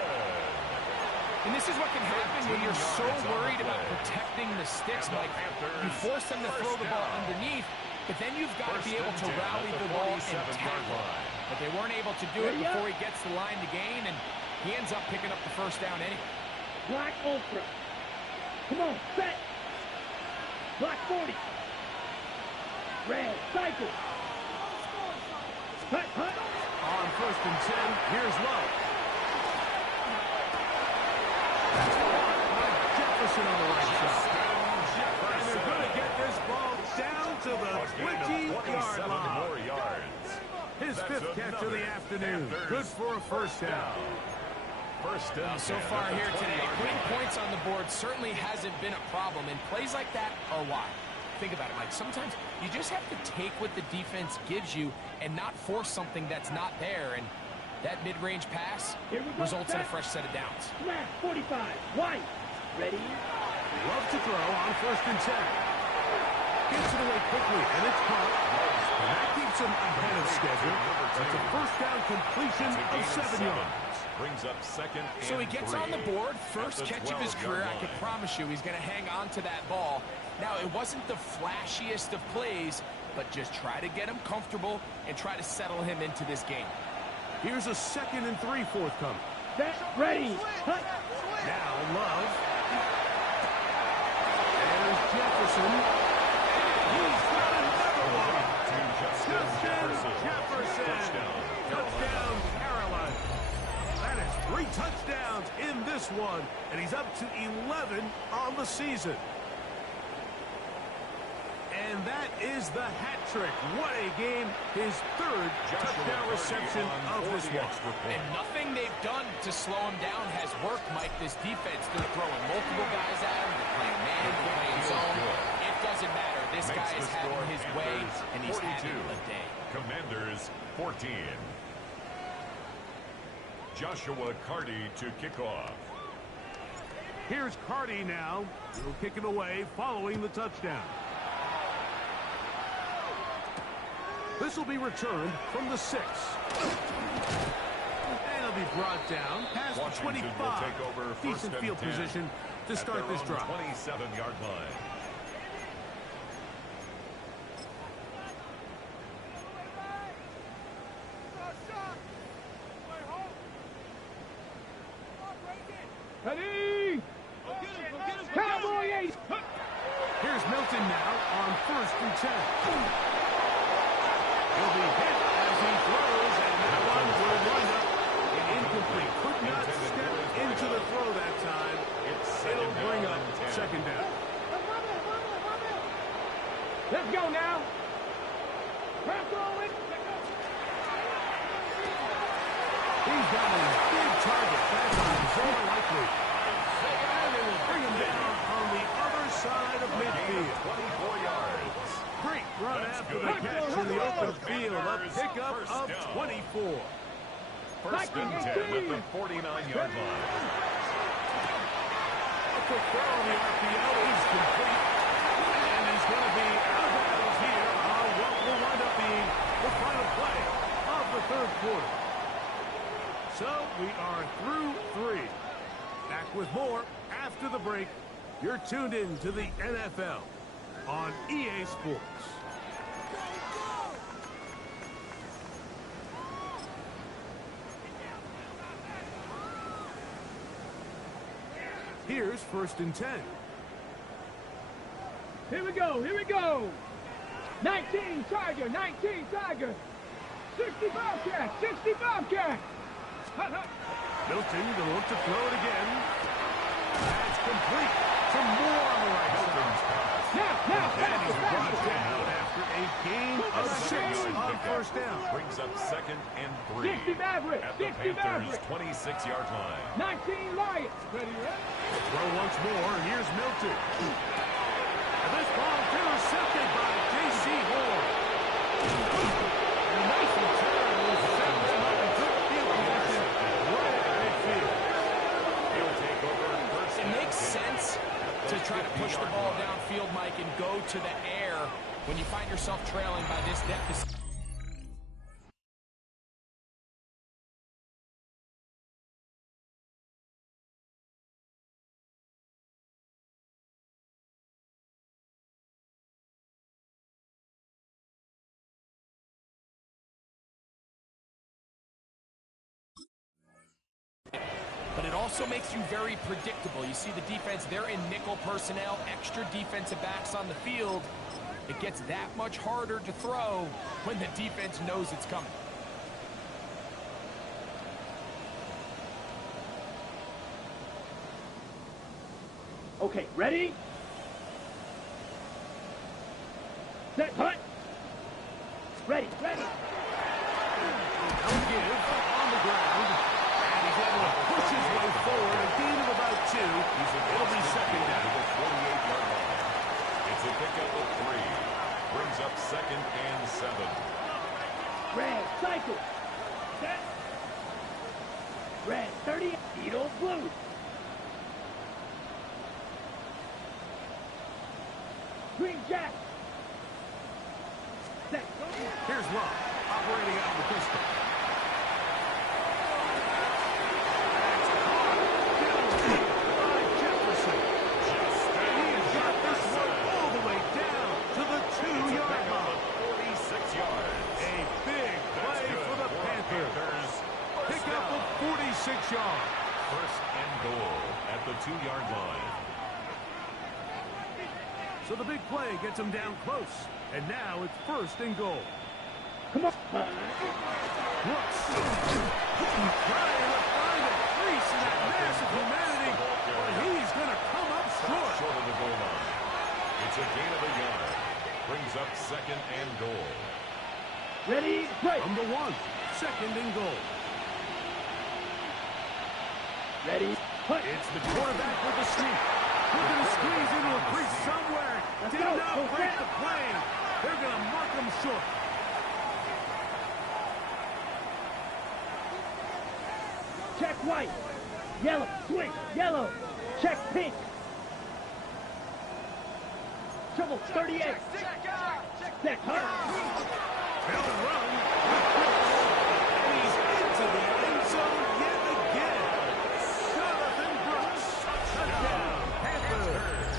And this is what can happen when you're so worried about protecting the sticks, Mike. You force them to throw the ball underneath, but then you've got to be able to rally the ball and tackle. But they weren't able to do it before he gets the line to gain, and he ends up picking up the 1st down anyway. Black ultra. Come on, set. Black 40. Red cycle. Hut, hut. On 1st and 10, here's Love. Jefferson on the right side. And they're going to get this ball down to the 20-yard line. His 5th catch of the afternoon. Good for a 1st down. So far here today, putting points on the board certainly hasn't been a problem, and plays like that are why. Think about it, Mike. Sometimes you just have to take what the defense gives you and not force something that's not there, and that mid-range pass results in a fresh set of downs. Black 45. White. Ready? Love to throw on 1st and 10. Gets it away quickly, and it's caught. And that keeps him ahead of schedule. That's a 1st down completion of 7 yards. Brings up 2nd and So he gets 3. on the board, first catch of his career. I can promise you he's going to hang on to that ball. Now, it wasn't the flashiest of plays, but just try to get him comfortable and try to settle him into this game. Here's a 2nd and 3 forthcoming. Set. Ready. Hut. Now Love. There's Jefferson. He's got another one. Justin Jefferson. Touchdown, Carolina. That is 3 touchdowns in this one, and he's up to 11 on the season. And that is the hat trick. What a game. His 3rd touchdown reception of this one. And nothing they've done to slow him down has worked, Mike. This defense, they're throwing multiple guys at him. They're playing man, they're playing zone. It doesn't matter. This guy is having his way, and he's having a day. Commanders 14. Joshua Carty to kick off. Here's Carty now. He'll kick it away following the touchdown. This will be returned from the 6. And it'll be brought down past the 25. Will take over Decent field position to start this drive. 27-yard line. Ready. Cowboy ace. Here's Milton now on 1st and 10. He'll be hit as he throws, and that one will wind up incomplete. Could not step into the throw that time. It'll bring up 2nd down. Let's go now. Crap throwing. He's got a big target. That's Isaiah Likely. And they will bring him down on the other side of midfield. 24 yards. Great run after the catch in the open field. A pickup of 24. 1st and 10 at the 49-yard line. A quick throw on the RPO. He's complete. And he's going to be out of bounds here on what will wind up being the final play of the 3rd quarter. So we are through 3. Back with tuned in to the NFL on EA Sports. Here's 1st and 10. Here we go, here we go. 19 Tiger, 19 Tiger. 65 catch, 65 catch. Milton gonna look to throw it again. That's complete. Some more on the right side. And he's brought down after a gain of 6 on 1st down. Brings up 2nd and 3. 60 Maverick, At the 60 Panthers' Maverick. 26-yard line. 19 Lions. Ready, ready? Throw once more, and here's Milton. And this ball intercepted by J.C. Horn. And a nice return will set them up in good field position right at midfield. He'll take over 1st It and makes 10 sense to try to push the 50-yard ball line. downfield, Mike, and go to the air when you find yourself trailing by this deficit. But it also makes you very predictable. You see the defense, they're in nickel personnel, extra defensive backs on the field. It gets that much harder to throw when the defense knows it's coming. Okay, ready? Set, hut. Ready, ready. He'll give on the ground. And he's able to push his way forward. A gain of about 2. It'll be 2nd down. The 48-yard line. It's a pickup of 3. Brings up 2nd and 7. Red, cycle. Set. Red, 30. Beetle, blue. Green, jack. Set. Here's Love, operating out of the pistol. That's caught. Down deep by Jefferson. And he has got this one all the way down to the 2-yard line. 46 yards. A big play for the Panthers. Pick up of 46 yards. 1st and goal at the 2-yard line. So the big play gets him down close. And now it's 1st and goal. Come on. Brooks. Trying to find a crease in that massive humanity, but he's going to come up short. Short of the goal line. It's a gain of a yard. Brings up 2nd and goal. Ready, break. From the 1, 2nd and goal. Ready, hut. It's the quarterback with the sneak. Looking to squeeze into a crease somewhere. Let's Did go. not Go break set. the plane. They're going to mark him short. Check white. Yellow, swing, yellow. Check pink. Trouble, 38. Set, hut. They'll run. And he's into the end zone yet again. Jonathan Brooks. Touchdown, Panthers.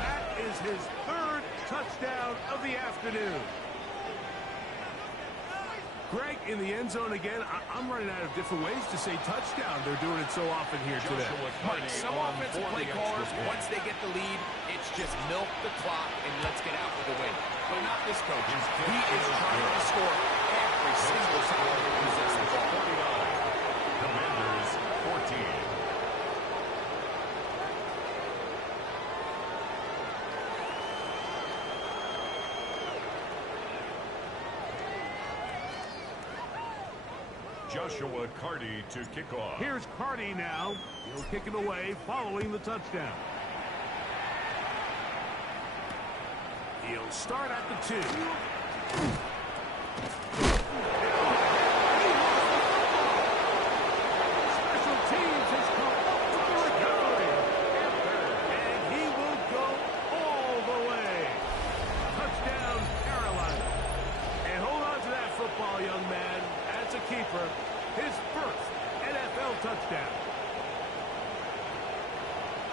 That is his 3rd touchdown of the afternoon. Greg, in the end zone again, I'm running out of different ways to say touchdown. They're doing it so often here today. Mike, some offensive play callers, once they get the lead, it's just milk the clock and let's get out with a win. But not this coach. He is trying to score every single time he possesses the ball. Commanders 14. Joshua Carty to kick off. Here's Carty now. He'll kick it away following the touchdown. He'll start at the 2. Special teams has come up with the recovery. And he will go all the way. Touchdown, Carolina. And hold on to that football, young man. That's a keeper. His first NFL touchdown.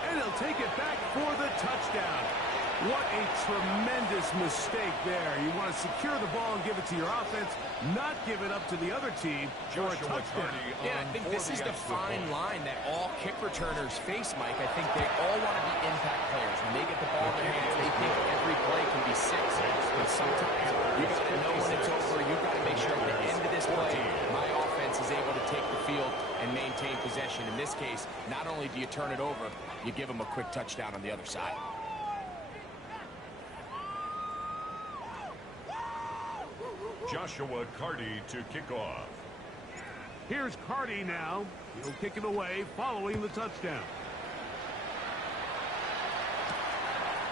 And he'll take it back for the touchdown. What a tremendous mistake there. You want to secure the ball and give it to your offense, not give it up to the other team for a touchdown. Yeah, I think this is the fine line that all kick returners face, Mike. I think they all want to be impact players. When they get the ball in their hands, they think every play can be 6. But sometimes you got to know when it's over. You've got to make sure at the end of this play, my offense is able to take the field and maintain possession. In this case, not only do you turn it over, you give them a quick touchdown on the other side. Joshua Carty to kick off. Here's Carty now. He'll kick it away following the touchdown.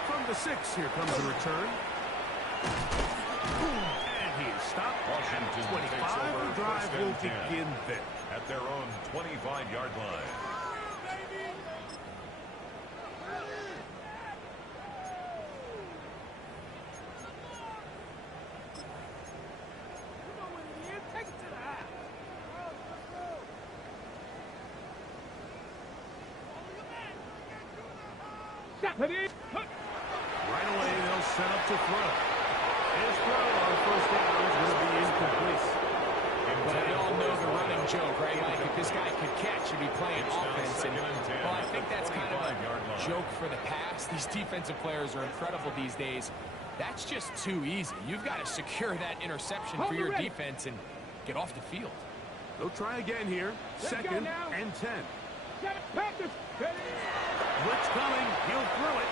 From the 6, here comes the return. And he is stopped. Washington 25. The drive will begin there. At their own 25-yard line. Right away, they'll set up to throw. His throw on first down is going to be incomplete. But we all know the running joke, right? Like, if this guy could catch, he'd be playing offense. And, well, I think that's kind of a joke for the pass. These defensive players are incredible these days. That's just too easy. You've got to secure that interception for your defense and get off the field. They'll try again here. Second and 10. Blitz coming. He'll throw it.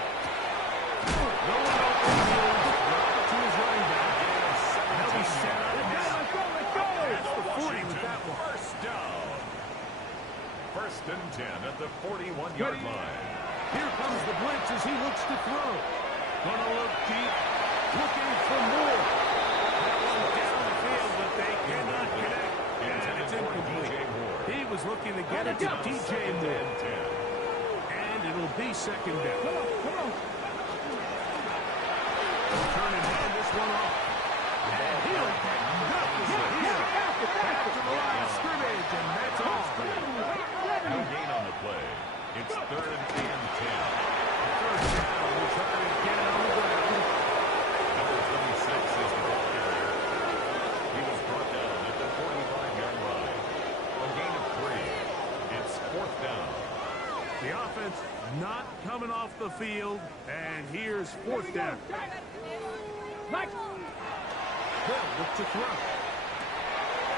No one open. He'll drop it to his running back. He'll be set up now. That's the 40 with that one. First down. First and 10 at the 41-yard line. Here comes the blitz as he looks to throw. Gonna look deep. Looking for more. That one down the field, but they cannot connect. And it's incomplete. He was looking to get it to DJ Moore. It'll be second down. Come on. Turn and hand this one off. And he'll get back to the line of scrimmage, and that's all. No gain on the play. It's 3rd and 10. First down. We'll try to get it on the ground. Number 26 is the ball carrier. He was brought down at the 45-yard line. A gain of 3. It's 4th down. The offense not coming off the field, and here's 4th down. Bill look to throw.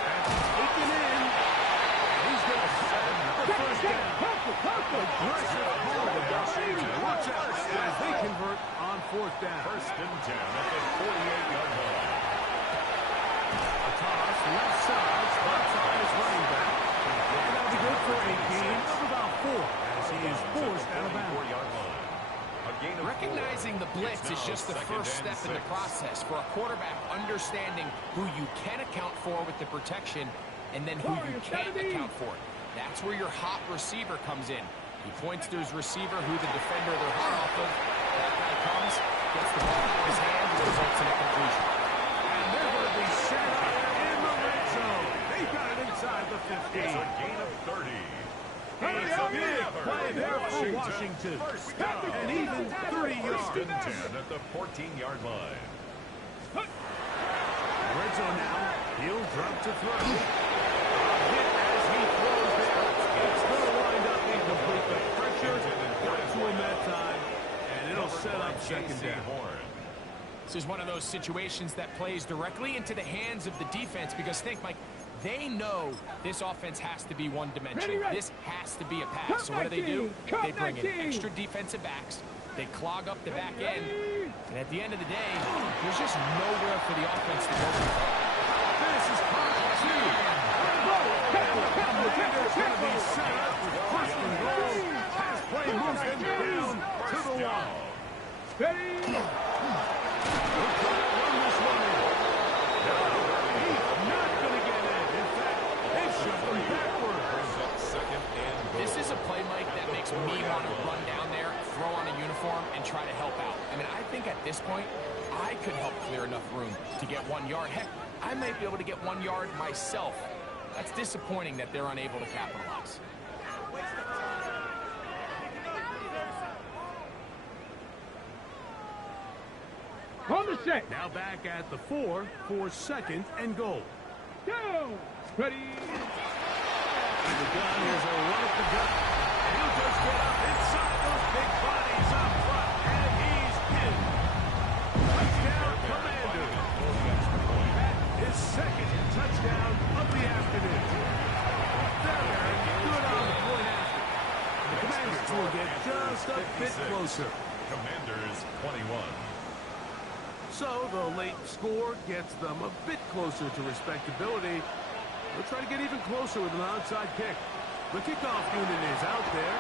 That's taken in. He's going to set the first down. Aggressive ball there. Watch out as they convert on 4th down. First and 10 at the 48-yard line. A toss left side. Spots on his running back. And that'll be good for a gain of about 4. He is forced out of bounds. Recognizing the blitz is just the first step in the process for a quarterback understanding who you can account for with the protection and then who you can't account for. That's where your hot receiver comes in. He points to his receiver, who the defender they're hot off of. That guy comes, gets the ball in his hand, and results in a conclusion. And they're going to be set up in the red zone. They got it inside the 15. It's a gain of 30. It's a big play there for Washington. And even 30 yards. First and 10 at the 14-yard line. Red zone now. He'll drop to throw. Hit as he throws there. It's going to wind up incomplete. The pressure got to him that time. And it'll set up second down. This is one of those situations that plays directly into the hands of the defense because think, Mike, they know this offense has to be one dimension. This has to be a pass. So what do? They bring in extra defensive backs. They clog up the back end. And at the end of the day, there's just nowhere for the offense to go. This is part 2. It's going to be set up with first and goal. Pass play moves them down to the wall. This is a play, Mike, that makes me want to run down there, throw on a uniform, and try to help out. I mean, I think at this point, I could help clear enough room to get 1 yard. Heck, I might be able to get 1 yard myself. That's disappointing that they're unable to capitalize. On the set. Now back at the 4 for 2nd and goal. Down. Ready. To the gun, here's a run at the gut. And he'll just get up inside those big bodies up front. And he's in. Touchdown, Commander. That is 2nd touchdown of the afternoon. Very good on the point after. The Commanders will get just a bit closer. Commanders 21. So the late score gets them a bit closer to respectability. They'll try to get even closer with an onside kick. The kickoff unit is out there,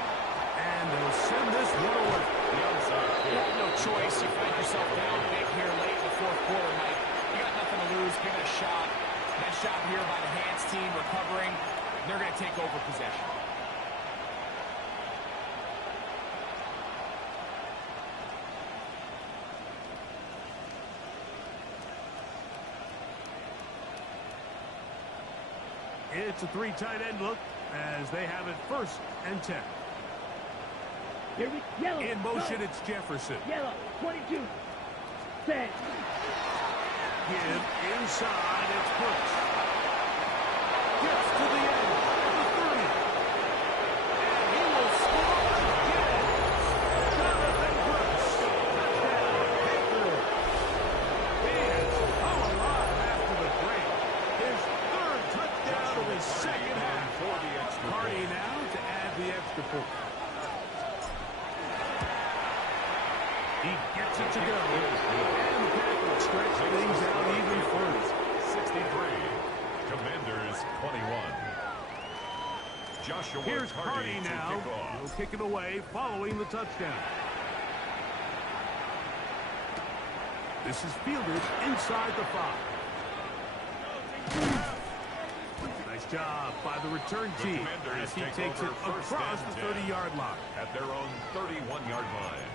and they'll send this one away. The onside kick. No choice. You find yourself down big here late in the 4th quarter, Mike. You got nothing to lose. Give it a shot. Nice job here by the hands team recovering. They're going to take over possession. It's a 3 tight end look as they have it 1st and 10. Here we yellow. In motion, Go. it's Jefferson. Yellow. 22. Set. Give inside, it's Brooks. Gets to the end of the 30. And he will score again. Jonathan Brooks. Touchdown, Packers. He has come alive after the break. His 3rd touchdown of his 2nd half. For the extra Hardy point. now to add the extra point. He gets it to go. And the Packers stretch things out even further. 63. Commanders 21. Joshua Here's Hardy to now. kick off. He'll kick it away following the touchdown. This is fielded inside the 5. Nice job by the return The team Commanders as he take takes it over 1st across and the 10 30-yard line. at their own 31-yard line.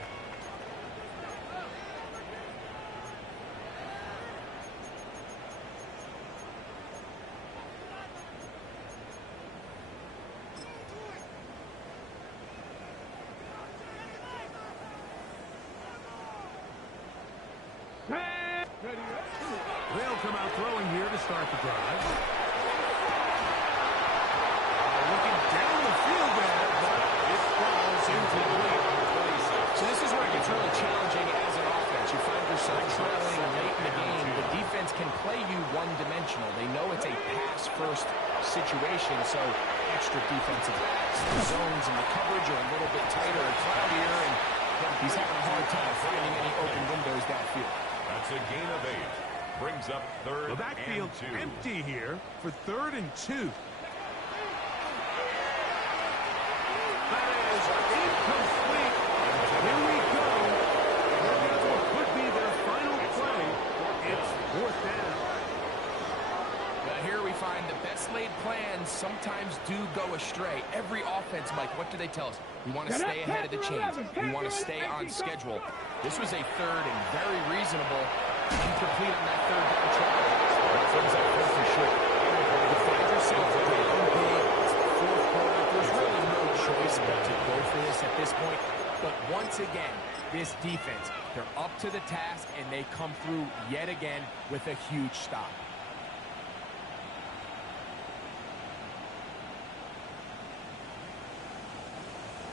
Set. Ready. They'll come out throwing here to start the drive. Looking down the field there, but it falls incomplete. So this is where it gets really challenging as an offense. You find yourself trailing late in the game. The defense can play you one-dimensional. They know it's a pass-first situation, so extra defensive backs. The zones and the coverage are a little bit tighter and cloudier, and he's having a hard time finding any open windows downfield. That's a gain of 8. Brings up 3rd The backfield and 2. empty here for 3rd and 2. That is incomplete. Here we go. That's what could be their final play. It's 4th down. Now here we find the best laid plans sometimes do go astray. Every offense, Mike, what do they tell us? We want to stay ahead of the chains. We want to stay on schedule. This was a 3rd and very reasonable, incomplete on that 3rd down try. That brings up 4th and short. You find yourself with a big, it's the 4th quarter. There's really no choice but to go for this at this point. But once again, this defense, they're up to the task, and they come through yet again with a huge stop.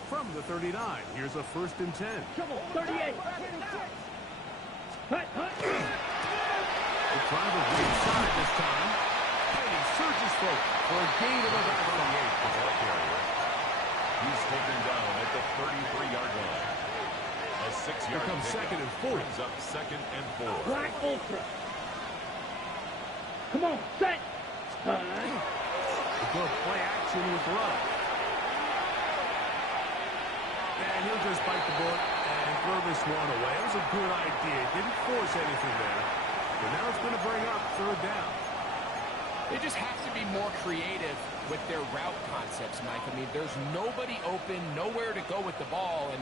From the 39, here's a 1st and 10. Trouble. 38. Hut. The driver inside this time. And he surges forward for a gain of about 38 for ball carrier. He's taken down at the 33-yard line. A 6-yard Here comes pickup 2nd and 4. brings up 2nd and 4. Black Ultra. Come on. Set. They go play action with Love. And he'll just bite the bullet and throw this one away. It was a good idea. Didn't force anything there. But now it's going to bring up 3rd down. They just have to be more creative with their route concepts, Mike. I mean, there's nobody open, nowhere to go with the ball, and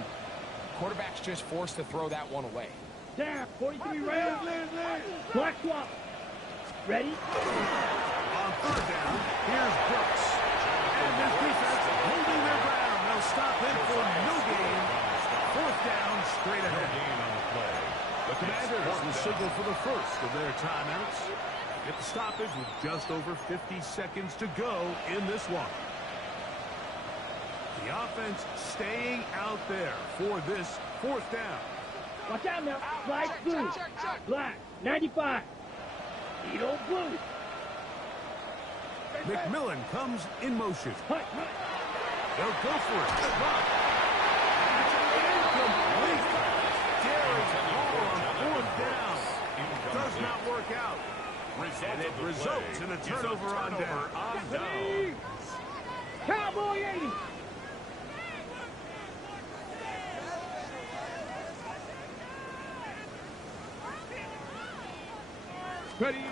quarterback's just forced to throw that one away. Down. 43 rounds. Black swap. Ready? On 3rd down, here's Brooks. And this defense holding their ground. They'll stop him for no gain. 4th down, straight No ahead. gain on the play. The Commanders will signal for the first of their timeouts. Get the stoppage with just over 50 seconds to go in this one. The offense staying out there for this fourth down. Watch out now. Flag blue. Black. 95. Edo blue. McMillan comes in motion. Hut, hut. They'll go for it. Good run. Incomplete. Derek Hall on fourth down. Does not work out. And it results in a turnover on down. Cowboy 80. Ready.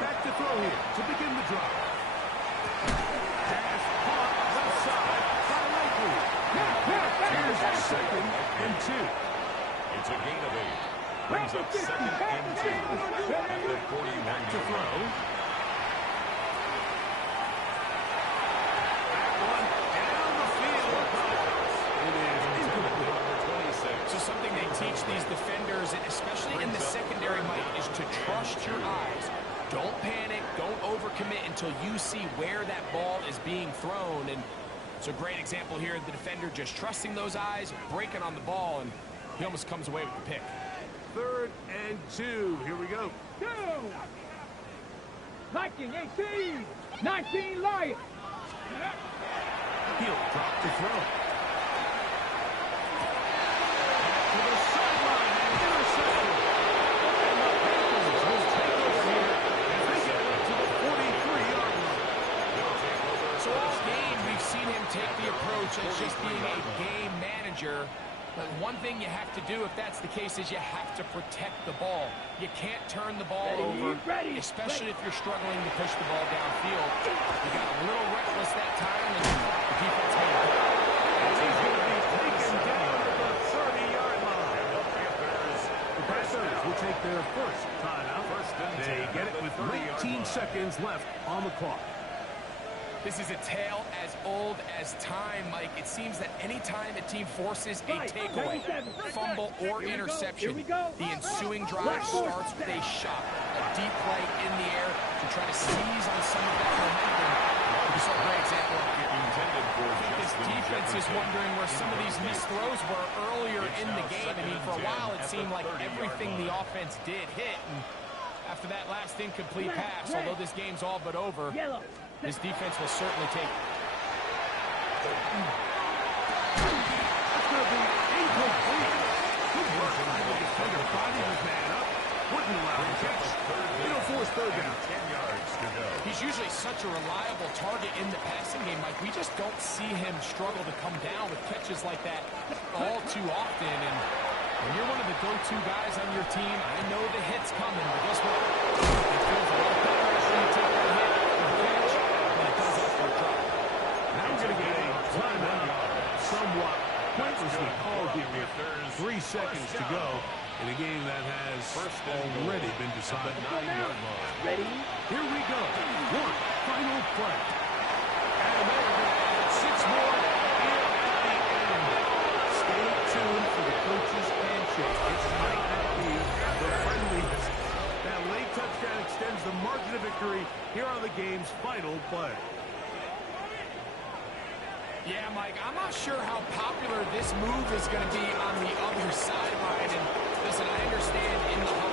Back to throw here to begin the drive. Pass caught left side by Likely. Here's second and 2. It's a gain of 8. Brings up second and 2. At the 41 To throw. That one down the field. It is incomplete. So something they teach these defenders, especially in the secondary, Mike, is to trust your eyes. Don't panic. Don't overcommit until you see where that ball is being thrown. And it's a great example here. The defender just trusting those eyes, breaking on the ball, and he almost comes away with the pick. 3rd and 2. Here we go. 2. Viking 18. 19 Lions. He'll drop to throw. To the sideline and intercepted. And the Panthers will take over here as they get it to the 43-yard line. So all game, we've seen him take the approach as just being a game manager. But one thing you have to do, if that's the case, is you have to protect the ball. You can't turn the ball over, especially if you're struggling to push the ball downfield. You got a little reckless that time, and the defense made it. And he's going to be taken down at the 30-yard line. The Panthers will take their first timeout. They get it with 19 seconds left on the clock. This is a tale as old as time, Mike. It seems that any time a team forces a takeaway, fumble, or interception, the ensuing drive starts with a shot, a deep play in the air to try to seize on some of that momentum. We saw a great example of it. This defense is wondering where some of these missed throws were earlier in the game. I mean, for a while, it seemed like everything the offense did hit. And after that last incomplete pass, although this game's all but over, this defense will certainly take it. That's going to be incomplete. Good work by the defender. Body his man up. Wouldn't allow the catch. It'll force 3rd down. 10 yards to go. He's usually such a reliable target in the passing game, Mike. We just don't see him struggle to come down with catches like that all too often. And when you're one of the go-to guys on your team, I know the hit's coming, but guess what? It feels a lot better after you take the hit for the catch than it does after a drop. Now we're going to get a timeout. Somewhat pointlessly called here with 3 seconds to go in a game that has already been decided. Ready? Here we go. One final play. And they're going to add 6 more here at the end. Stay tuned for the coach's handshake. It's might not be the friendliest. That late touchdown extends the margin of victory here on the game's final play. Yeah, Mike, I'm not sure how popular this move is going to be on the other sideline. And listen, I understand in the huddle